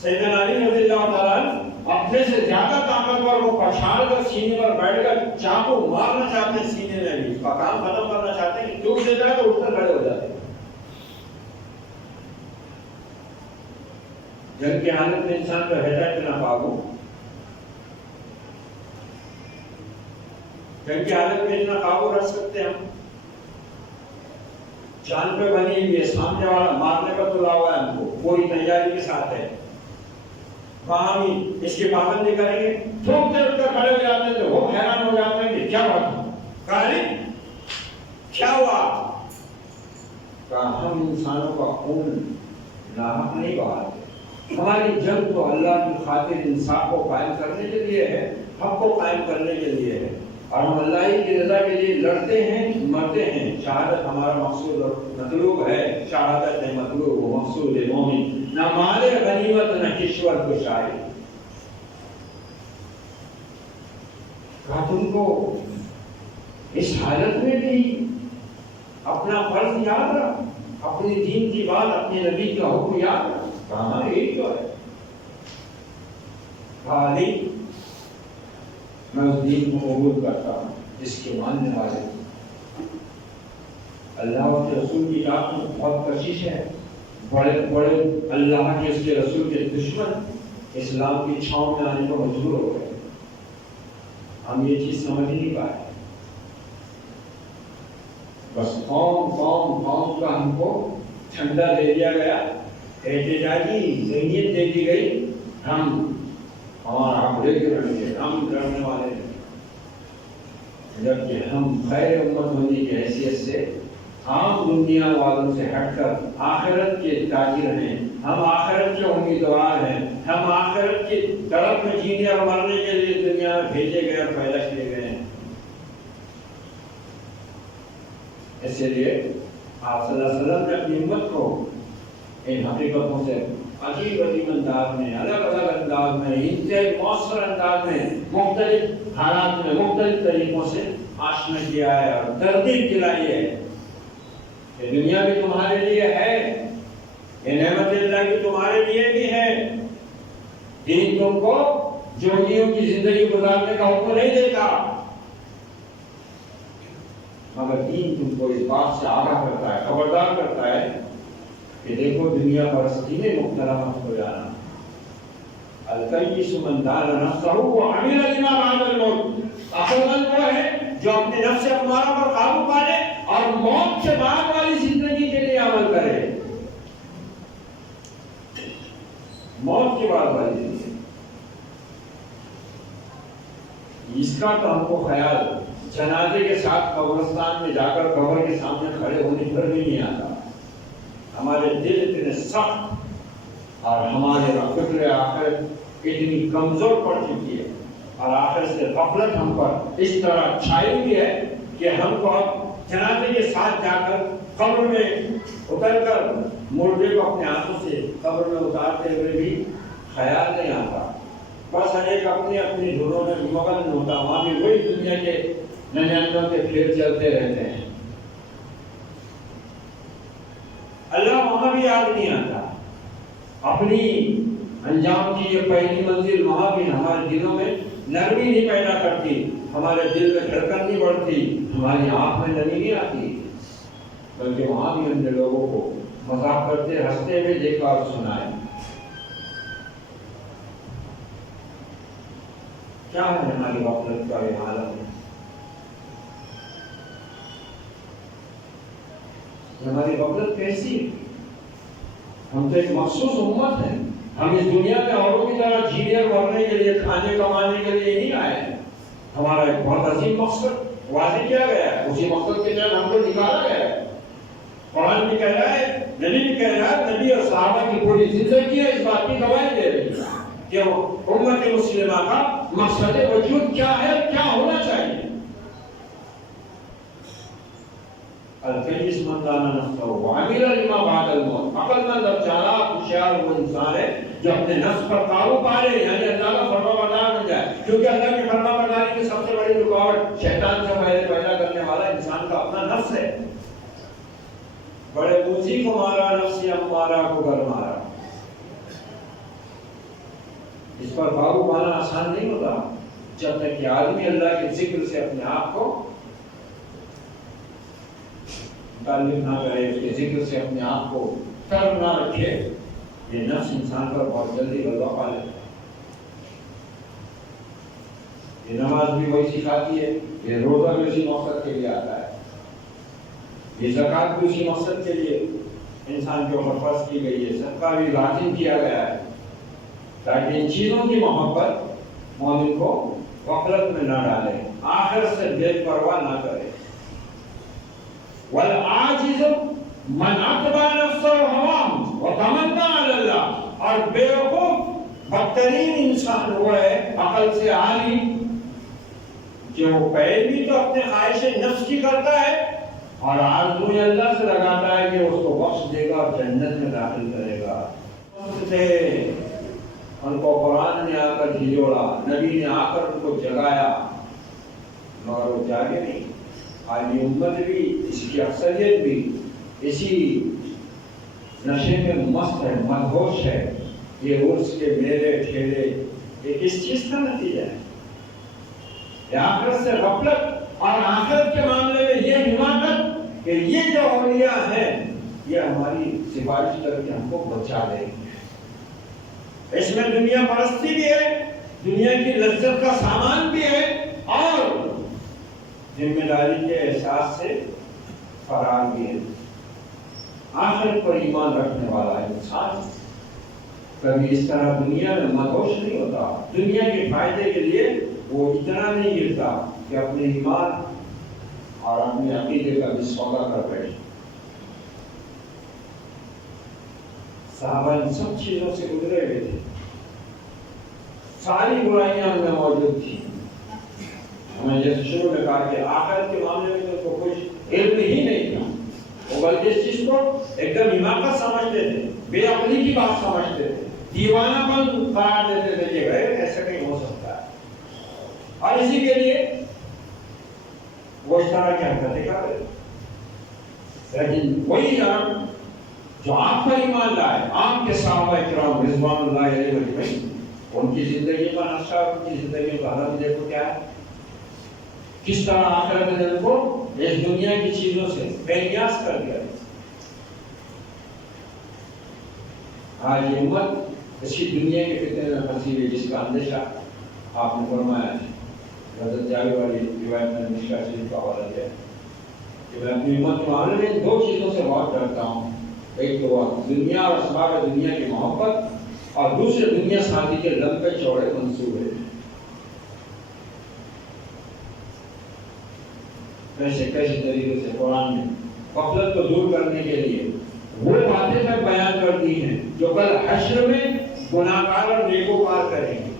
سیدنا علی رضی اللہ تعالیٰ اپنے سے زیادہ طاقتور کو پچھاڑ کر سینے پر بیٹھ کر چاقو مارنا چاہتے ہیں، سینے میں بھی اس کا کام ختم کرنا چاہتے ہیں کہ ٹوٹ دے جائے تو اٹھ کر کھڑے ہو جاتے ہیں۔ جنگ کی حالت میں انسان کا رہتا ہے اتنا قابو، جنگ کی حالت میں اتنا قابو رکھ سکتے ہیں ہم؟ جان پہ بنی ہوئی ہے، سامنے والا مارنے کا تلا ہوا ہے، ہم کو پوری تیاری کے ساتھ ہے، وہاں بھی اس کی پابندی کریں گے، تھوک دیر اٹھ کر کھڑے ہو جاتے ہیں تو وہ حیران ہو جاتے ہیں کہ کیا بات ہے، کیا ہوا؟ ہم انسانوں کا خون ناحق نہیں بہاتے، ہماری جنگ تو اللہ کی خاطر انصاف کو قائم کرنے کے لیے ہے، حق کو قائم کرنے کے لیے ہے، اور ہم اللہ کی رضا کے لیے لڑتے ہیں، مرتے ہیں۔ شہادت ہمارا مقصود اور مطلوب ہے، شہادت ہے مطلوب و مقصود مومن، نہ مال غنیمت نہ کشور کشائی۔ کہا تم کو اس حالت میں بھی اپنا فرض یاد رکھ، اپنی دین کی بات، اپنے نبی کا حکم یاد رکھ۔ کہا یہی تو ہے۔ کہا علی میں اس دین کو قبول کرتا ہوں جس کے ماننے والے اللہ کے رسول کی رات میں بہت کشش ہے، بڑے بڑے اللہ کے اس کے رسول کے دشمن اسلام کی چھاؤں میں آنے کو مجبور ہو گئے، ہم یہ چیز سمجھ نہیں پائے، بس قوم کا ہم کو ٹھنڈا دے دیا گیا، احتجاجی ذہنیت دے دی گئی، ہمارا حق لے کے رہیں گے، ہم لڑنے والے ہیں، جبکہ ہم خیر امت ہونے کی حیثیت سے عام دنیا والوں سے ہٹ کر آخرت کے تاجر ہیں، ہم آخرت کے امیدوار ہیں، ہم آخرت کی طرف میں جینے اور مرنے کے لیے دنیا میں بھیجے گئے اور پیدا کیے گئے ہیں۔ اسی لیے آپ صلی اللہ علیہ وسلم نے اپنی امت کو ان حقیقتوں سے عجیب انداز میں، الگ الگ انداز میں، انتہائی مؤثر انداز میں، مختلف حالات میں مختلف طریقوں سے آشنا کیا ہے اور ترغیب دلائی ہے کہ دنیا بھی تمہارے لیے ہے، یہ نعمت اللہ کی تمہارے لیے بھی ہے، دین تم کو جوگیوں کی زندگی گزارنے کا حکم نہیں دیتا، مگر دین تم کو اس بات سے آگاہ کرتا ہے، خبردار کرتا ہے کہ دیکھو دنیا پرستی میں مبتلا مت ہو جانا۔ الکیس من دان نفسہ وعمل لما بعد الموت، عقل مند وہ ہے جو اپنے نفس امارہ پر قابو پا لے اور موت کے بعد والی زندگی کے لیے عمل کرے، موت کے بعد والی زندگی، اس کا تو ہم کو خیال جنازے کے ساتھ قبرستان میں جا کر قبر کے سامنے کھڑے ہونے پر بھی نہیں آتا۔ ہمارے دل اتنے سخت اور ہمارے فکر آخرت اتنی کمزور پڑ چکی ہے اور آخر سے غفلت ہم پر اس طرح چھائی ہوئی ہے کہ ہم کو اب جنازے کے ساتھ جا کر قبر میں اتر کر مردے کو اپنے ہاتھوں سے قبر میں اتارتے ہوئے بھی خیال نہیں آتا، بس ہر ایک اپنی اپنی دھنوں میں مگن ہوتا، وہاں بھی وہی دنیا کے ننانوں کے پھیر چلتے رہتے ہیں، اللہ وہاں بھی یاد نہیں آتا، اپنی انجام کی یہ پہلی منزل وہاں بھی ہمارے دلوں میں نرمی نہیں پیدا کرتی، ہمارے دل میں دھڑکن نہیں بڑھتی، ہماری آنکھ میں نمی نہیں آتی، بلکہ وہاں بھی ہم نے لوگوں کو مذاق کرتے ہنستے ہوئے دیکھا اور سنا ہے۔ کیا ہے ہماری غفلت کا یہ حالت؟ ہماری غفلت کیسی ہے؟ ہم تو ایک مخصوص امت ہے، ہم اس دنیا میں اوروں کی طرح جینے مرنے کے لیے، کھانے کمانے کے لیے نہیں آئے ہیں۔ ہمارا ایک بہت عظیم مقصد واضح کیا گیا ہے، اسی مقصد کے تحت ہم کو نکالا گیا ہے۔ قرآن بھی کہہ رہا ہے، نبی بھی کہہ رہا ہے، نبی اور صحابہ کی پوری زندگی ہے اس بات کی گواہی دے رہی ہے کہ امت مسلمہ کا مقصد وجود کیا ہے، کیا ہونا چاہیے۔ الکیس من دانا نفسہ وعمل لما بعد الموت، عقل مند اور چالاک ہوشیار وہ انسان ہے جو اپنے نفس پر قابو پا لے، یعنی اللہ کا فرمانبردار بن جائے، کیونکہ اللہ کی فرمانبرداری کی سب سے بڑی رکاوٹ شیطان سے پہلے پیدا کرنے والا انسان کا اپنا نفس ہے۔ بڑے موسی کو مارا، نفسی امارہ کو گھر مارا۔ اس پر قابو پانا آسان نہیں ہوتا جب تک کہ آدمی اللہ کے ذکر سے اپنے آپ کو تعلق نہ کرے، اس کے ذکر سے اپنے آپ کو تر نہ رکھے۔ یہ نفس انسان پر بہت جلدی غلبہ پا لیتا ہے۔ یہ نماز بھی وہی سکھاتی ہے، یہ روزہ بھی اسی مقصد کے لیے آتا ہے، یہ زکوٰۃ بھی اسی مقصد کے لیے انسان کے اوپر فرض کی گئی ہے، صدقہ بھی لازم کیا گیا ہے، تاکہ ان چیزوں کی محبت مومن کو غفلت میں نہ ڈالے، آخرت سے بے پرواہ نہ کرے۔ والعاجز من اتبع نفسه هواه وتمنى على الله، اور بیوقوف بدترین انسان وہ ہے عقل سے عالی جو پیروی تو اپنے خواہش نفس کی کرتا ہے اور آرزوئیں اللہ سے لگاتا ہے کہ اس کو بخش دے گا اور جنت میں داخل کرے گا۔ ان کو قرآن نے آ کر جھنجھوڑا، نبی نے آ کر ان کو جگایا، مگر وہ جاگے نہیں۔ آج امت بھی، اس کی اکثریت بھی اسی نشے میں مست ہے، مدہوش ہے۔ یہ عرس کے میلے ٹھیلے یہ کس چیز کا نتیجہ ہے؟ یہ آخرت سے غفلت اور آخرت کے معاملے میں یہ حماقت کہ یہ جو اولیاء ہیں یہ ہماری سفارش کر کے ہم کو بچا دیں گے۔ اس میں دنیا پرستی بھی ہے، دنیا کی لذت کا سامان بھی ہے، اور ذمہ داری کے احساس سے فرار بھی ہے۔ آخرت پر ایمان رکھنے والا انسان کبھی اس طرح دنیا میں مدہوش نہیں ہوتا، دنیا کے فائدے کے لیے وہ اتنا نہیں گرتا کہ اپنے ایمان اور اپنے عقیدے کا بھی سودا کر بیٹھے۔ صحابہ ان سب چیزوں سے گزرے ہوئے تھے، ساری برائیاں ان میں موجود تھیں۔ ہمیں جیسے شروع میں کہا کہ آخرت کے معاملے میں تو کچھ علم ہی نہیں تھا، وہ بلکہ اس چیز کو ایک دم حماقت سمجھتے تھے، بے عقلی کی بات سمجھتے تھے، دیوانہ پن قرار دیتے تھے کہ ایسا کہیں ہو سکتا ہے، اور اسی کے لیے وہ اس طرح کی حرکتیں کر رہے تھے۔ لیکن وہی جو آپ پر ایمان لائے، آپ کے صحابہ کرام رضوان اللہ علیہ اجمعین، ان کی زندگی کا نقشہ، ان کی زندگی کا حالت دیکھو کیا ہے، کس طرح آخرت نے ان کو اس دنیا کی چیزوں سے بے نیاز کر دیا۔ آج یہ امت اسی دنیا کے فتنے میں پھنسی ہوئی، جس کا اندیشہ آپ نے فرمایا ہے۔ حضرت جابر والی روایت میں مشکا شریف کا حوالہ دیا کہ میں اپنی امت کے معاملے میں دو چیزوں سے بہت ڈرتا ہوں، ایک تو دنیا اور اسباب دنیا کی محبت، اور دوسرے دنیا سازی کے لمبے چوڑے منصوبے۔ کیسے طریقے سے قرآن نے غفلت کو دور کرنے کے لیے وہ باتیں تک بیان کر دی ہیں جو کل حشر میں گناہگار اور نیکوکار کریں گے۔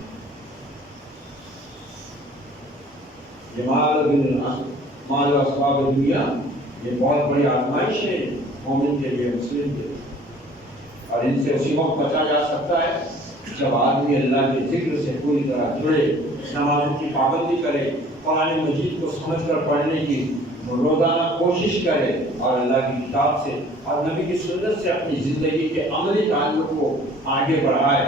مال و اسباب دنیا یہ بہت بڑی آزمائش ہے مومن کے لیے، مسلم کے لیے، اور ان سے اسی وقت بچا جا سکتا ہے جب آدمی اللہ کے ذکر سے پوری طرح جڑے، نمازوں کی پابندی کرے، قرآن مجید کو سمجھ کر پڑھنے کی روزانہ کوشش کرے، اور اللہ کی کتاب سے اور نبی کی سنت سے اپنی زندگی کے عملی تعلق کو آگے بڑھائے۔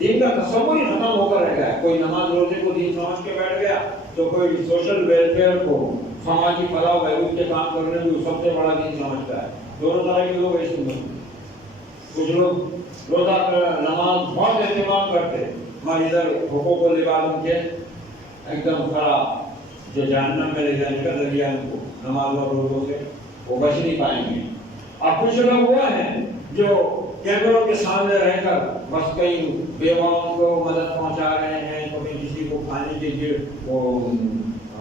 دین کا تصور ہی ختم ہو کر رہ گیا ہے. کوئی نماز روزے کو دین سمجھ کے بیٹھ گیا تو کوئی سوشل ویلفیئر کو سماجی فلاح و بہبود کے کام کرنے کو سب سے بڑا دین سمجھتا ہے. دونوں طرح کے لوگ ایسے ہیں. کچھ لوگ روزہ نماز بہت اہتمام کرتے مگر ادھر حقوق و لباس کے ایک دم خراب جو جہنم میں لے جانے کا ذریعہ ان کو نماز اور روزوں سے وہ بچ نہیں پائیں گے. اب کچھ لوگ وہ ہیں جو کیمروں کے سامنے رہ کر بس کئی بیواؤں کو مدد پہنچا رہے ہیں, تو کہیں کسی کو کھانے کے لیے وہ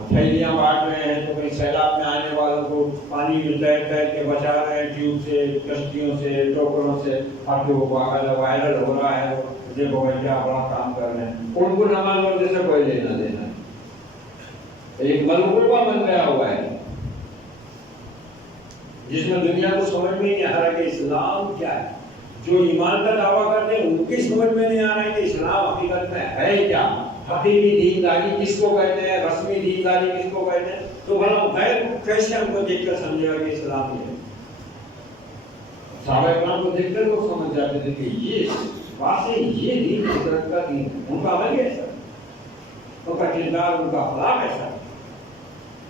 تھیلیاں بانٹ رہے ہیں, تو کہیں سیلاب میں آنے والوں کو پانی میں تیر تیر کے بچا رہے ہیں, ٹیوب سے, کشتیوں سے, ٹوکروں سے. اب جو وائرل ہو رہا ہے دیکھو بھائی کیا بڑا کام کر رہے ہیں. ان کو نماز روزے سے کوئی لینا دینا, ایک ملغوبہ بن گیا ہوا ہے جس میں دنیا کو سمجھ میں نہیں آ رہا کہ اسلام کیا ہے. جو ایمان کا دعویٰ کرتے ہیں ان کی سمجھ میں نہیں آ رہا ہے کہ اسلام حقیقت میں ہے کیا, حقیقی دینداری کس کو کہتے ہیں, رسمی دینداری کس کو کہتے ہیں. تو بھلا غیر کیسے ہم کو دیکھ کر سمجھے گا کہ اسلام ہے. صحابہ اکرام کو دیکھ کر وہ سمجھ جاتے تھے کہ یہ واقعی یہ دین حضرت کا دین, ان کا عمل ایسا, ان کا کردار, ان کا اخلاق ایسا,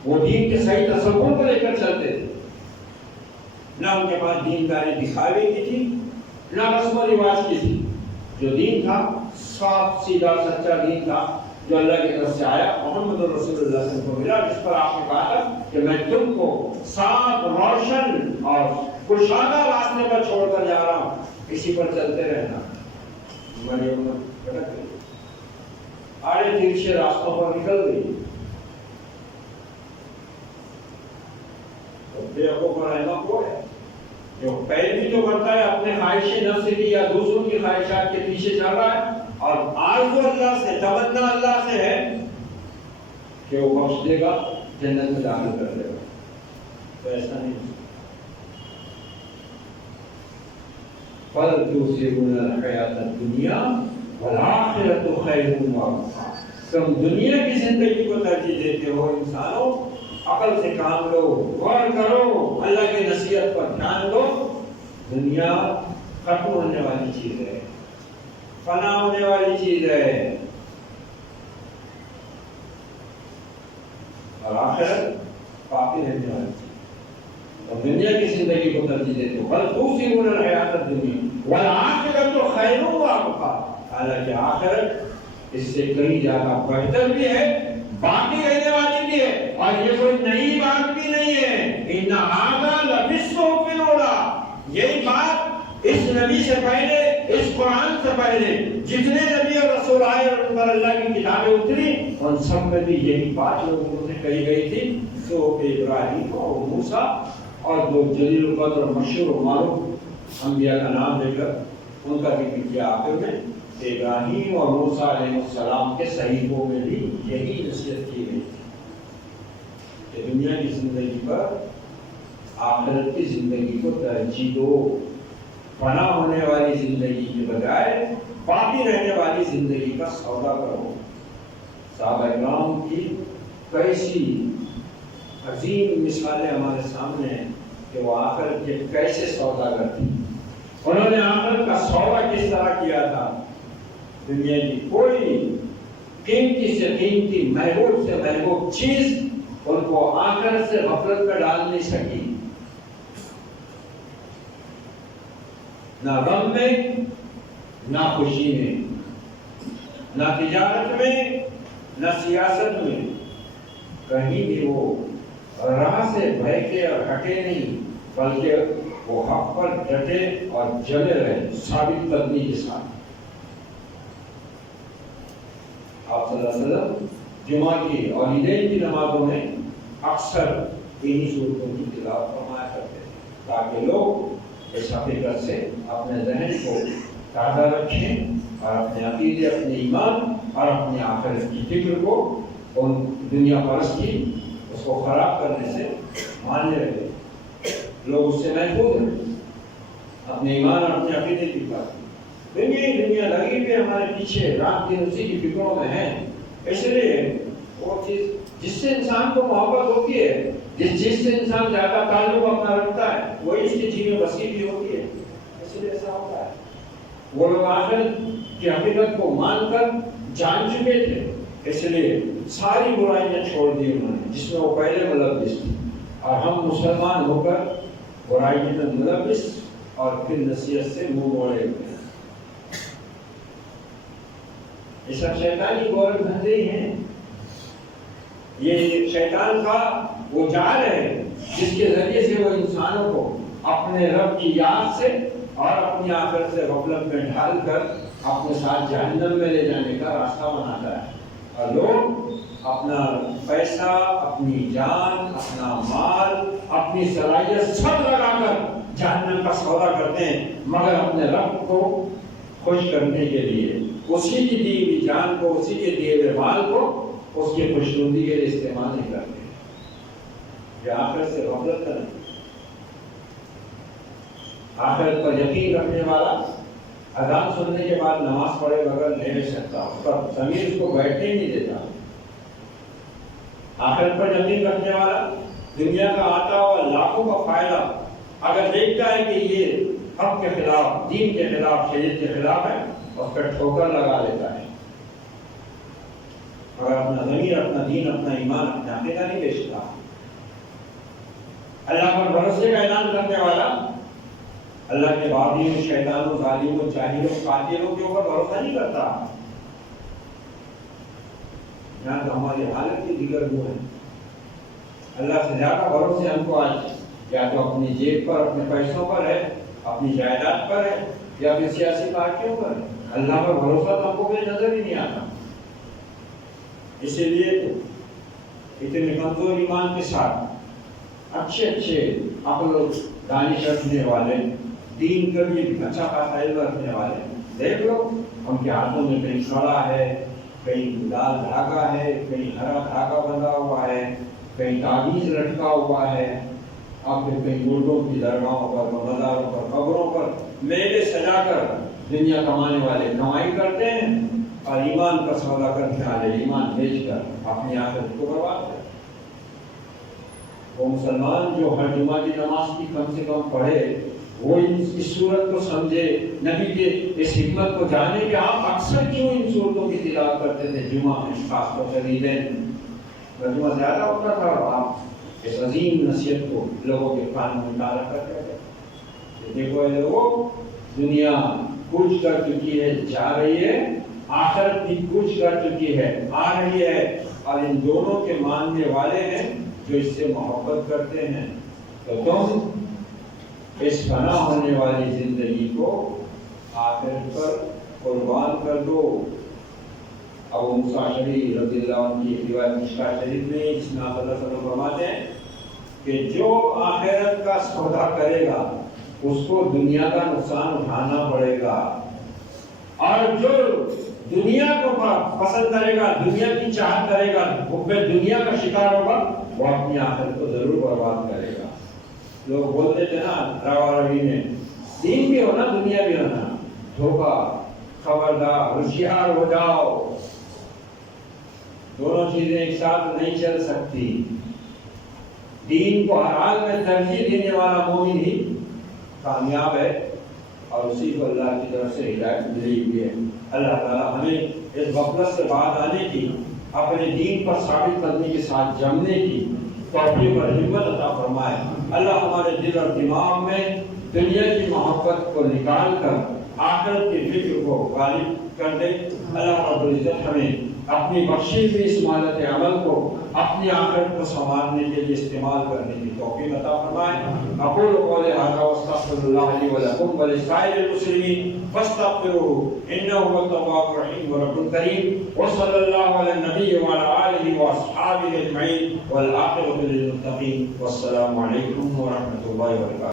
وہ دین کے صحیح تصور کو لے کر چلتے تھے. نہ ان کے پاس دینداری دکھاوے کی تھی نہ رسم و رواج کی تھی. جو دین تھا صاف سیدھا سچا دین تھا جو اللہ کی طرف سے آیا, محمد رسول اللہ صلی اللہ علیہ وسلم کو ملا, جس پر آپ نے کہا تھا کہ میں تم کو صاف, روشن اور کشادہ راستے پر چھوڑ کر جا رہا ہوں, اسی پر چلتے رہنا. ہماری امت بھٹک گئی, آڑے ترچھے راستوں پر نکل گئی. بے وقوف رحمت وہ ہے جو پیروی تو کرتا ہے اپنے خواہش نفس کی یا دوسروں کی خواہشات کے پیچھے چل رہا ہے, اور آرزو اللہ سے, تمنا اللہ سے ہے کہ وہ بخش دے گا, جنت میں داخل کر دے گا. تو ایسا نہیں. بل تؤثرون الحیاۃ الدنیا والآخرۃ خیر وابقیٰ. تم دنیا کی زندگی کو ترجیح دیتے ہو انسانوں, عقل سے کام لو, غور کرو, اللہ کی نصیحت پر دھیان دو. دنیا ختم ہونے والی چیز ہے, فنا ہونے والی چیز ہے, اور آخرت باقی رہنے والی چیز. اور دنیا کی زندگی کو ترجیح دیتے ہو. بل تؤثرون الحیاۃ الدنیا والآخرۃ خیر وابقیٰ. حالانکہ آخرت اس سے کہیں زیادہ بہتر بھی ہے, باقی رہنے والی بھی ہے, اور یہ کوئی نئی بات بھی نہیں ہے. ان ھذا لفی الصحف الاولیٰ. یہی بات اس نبی سے پہلے, اس قرآن سے پہلے جتنے نبی اور رسول آئے اور ان پر اللہ کی کتابیں اتری, ان سب میں بھی یہی بات لوگوں سے کہی گئی تھی. صحف ابراہیم اور موسیٰ, اور دو جلیل القدر اور مشہور و معروف انبیاء کا نام لے کر ان کا ذکر کیا آخر میں. ابراہیم اور موسیٰ علیہ السلام کے صحیفوں میں بھی یہی نصیحت کی گئی تھی کہ دنیا کی زندگی پر آخرت کی زندگی کو ترجیح دو. فنا ہونے والی زندگی کے بجائے باقی رہنے والی زندگی کا سودا کرو. صحابہ اکرام کی کیسی عظیم مثالیں ہمارے سامنے ہیں کہ وہ آخرت کے کیسے سودا کرتی. انہوں نے آخرت کا سودا کس طرح کیا تھا. دنیا کی کوئی قیمتی سے قیمتی, محبوب سے محبوب چیز ان کو آخرت سے غفلت میں ڈال نہیں سکی. نہ غم میں, نہ خوشی میں, نہ تجارت میں, نہ سیاست میں, کہیں بھی وہ راہ سے بہکے اور ہٹے نہیں, بلکہ وہ حق پر ڈٹے اور جلے رہے ثابت قدمی کے ساتھ. آپ صلی اللہ علیہ وسلم جمعہ کی اور عیدین کی نمازوں میں اکثر انہی صورتوں کی تلاوت فرمایا کرتے ہیں تاکہ لوگ اس حقیقت سے اپنے ذہن کو تازہ رکھیں اور اپنے عقیدے, اپنے ایمان اور اپنے آخرت کی فکر کو ان دنیا پرستی اس کو خراب کرنے سے ماننے لگے. لوگ اس سے محفوظ ہیں, اپنے ایمان اور اپنے عقیدے کی بات. دنیا لگی ہوئی ہمارے پیچھے, رات دن اسی کی فکروں میں ہیں. اس لیے وہ چیز جس سے انسان کو محبت ہوتی ہے, جس چیز سے انسان زیادہ تعلق اپنا رکھتا ہے, وہی اس کی جی میں بسی بھی ہوتی ہے. اس لیے ایسا ہوتا ہے. وہ لوگ آخر کی حقیقت کو مان کر جان چکے تھے، اس لیے ساری برائیاں چھوڑ دی انہوں نے جس میں وہ پہلے ملوث تھے، اور ہم مسلمان ہو کر برائی میں ملوث اور پھر نصیحت سے منہ موڑے ہوئے۔ یہ سب شیطانی گورکھ دھندے ہی ہیں، یہ شیطان کا وہ جال ہے جس کے ذریعے سے وہ انسانوں کو اپنے رب کی یاد سے اور اپنی آخرت سے غفلت میں ڈھال کر اپنے ساتھ جہنم میں لے جانے کا راستہ بناتا ہے، اور لوگ اپنا پیسہ، اپنی جان، اپنا مال، اپنی صلاحیت سب لگا کر جہنم کا سودا کرتے ہیں، مگر اپنے رب کو خوش کرنے کے لیے اسی کی دی ہوئی جان کو، اسی کے دیے ہوئے مال کو اس کی خوشنودی کے لیے استعمال نہیں کرتے۔ یہ آخرت سے غفلت کریں۔ آخرت پر یقین رکھنے والا اذان سننے کے بعد نماز پڑھے بغیر نہیں رہ سکتا، اس کا ضمیر اس کو بیٹھنے ہی نہیں دیتا۔ آخرت پر یقین رکھنے والا دنیا کا آتا ہوا لاکھوں کا فائدہ اگر دیکھتا ہے کہ یہ حق کے خلاف، دین کے خلاف، شریعت کے خلاف ہے، اس پر ٹھوکر لگا لیتا ہے، اگر اپنا ضمیر، اپنا دین، اپنا ایمان، اپنا عقیدہ نہیں بیچتا۔ اللہ پر بھروسے کا اعلان کرنے والا اللہ کے باغیوں، شیطانوں، ظالموں، جاہلوں، قاتلوں کے اوپر بھروسہ نہیں کرتا۔ یہاں تو ہماری حالت کی دیگر وہ ہے، اللہ سے زیادہ بھروسے ہم کو آج یا تو اپنی جیب پر، اپنے پیسوں پر ہے، اپنی جائیداد پر ہے، یا پھر سیاسی پارٹیوں پر ہے۔ اللہ پر بھروسہ تو ہم کو کوئی نظر ہی نہیں آتا۔ اسی لیے تو اتنے کمزور ایمان کے ساتھ اچھے عقل و دانش رکھنے والے، دین کا بھی اچھا خاصا علم رکھنے والے، دیکھ لو ہم کے ہاتھوں میں کہیں کھڑا ہے، کہیں لال دھاگا ہے، کہیں ہرا دھاگا بندھا ہوا ہے، کہیں تعویذ لٹکا ہوا ہے، آپ کہیں مردوں کی درگاہوں پر، مزاروں پر، قبروں پر میلے سجا کر دنیا کمانے والے کمائی کرتے ہیں، اور ایمان کا سودا کرنے والے ایمان بیچ کر اپنی آخرت کو برباد کرتے ہیں۔ وہ مسلمان جو ہر جمعہ کی نماز کی کم سے کم پڑھے، وہ اس صورت کو سمجھے، نبی کے اس حکمت کو جانے کہ آپ اکثر کیوں ان صورتوں کی تلاوت کرتے تھے جمعہ میں، خاص طور سے عیدین جمعہ زیادہ ہوتا تھا، اور آپ اس عظیم نصیحت کو لوگوں کے کان میں ڈالا کرتے تھے۔ دیکھو اے لوگوں، دنیا کوچ کر چکی ہے، جا رہی ہے، آخرت بھی کوچ کر چکی ہے، آ رہی ہے، اور ان دونوں کے ماننے والے ہیں جو اس سے محبت کرتے ہیں۔ تو تم اس فنا ہونے والی زندگی کو آخرت پر قربان کر دو۔ ابو موسیٰ اشعری رضی اللہ عنہ کی روایت مشکاۃ شریف میں جس میں آپ صلی اللہ علیہ وسلم فرماتے ہیں کہ جو آخرت کا سودا کرے گا اس کو دنیا کا نقصان اٹھانا پڑے گا، اور جو دنیا کو پسند کرے گا، دنیا کی چاہت کرے گا، حب دنیا کا شکار ہوگا، وہ اپنی آخرت کو ضرور برباد کرے گا۔ لوگ بولتے تھے نا روا روی میں، دین بھی ہونا، دنیا بھی ہونا، دھوکہ، خبردار، ہوشیار ہو جاؤ، دونوں چیزیں ایک ساتھ نہیں چل سکتی۔ دین کو ہر حال میں ترجیح دینے والا مومن ہی کامیاب ہے، اور اسی کو اللہ کی طرف سے ہدایت ملی ہوئی ہے۔ اللہ تعالیٰ ہمیں اس غفلت سے باہر آنے کی، اپنے دین پر ثابت قدمی کے ساتھ جمنے کی توفیق اور ہمت عطا فرمائے۔ اللہ ہمارے دل اور دماغ میں دنیا کی محبت کو نکال کر آخرت کی فکر کو غالب کر دے۔ اللہ رب العزت ہمیں اپنی بخشی ہوئی اس مالت عمل کو اپنی آخرت کو سنوارنے کے لیے استعمال کرنے کی توفیق عطا فرمائے۔ اقول قولی ھذا واستغفر اللہ لی ولکم ولسائر المسلمین فاستغفروہ انہ ھو التواب الرحیم ورب الکریم، وصلی اللہ علی النبی وعلی آلہ واصحابہ اجمعین، والعاقبۃ للمتقین، والسلام علیکم ورحمۃ اللہ وبرکاتہ۔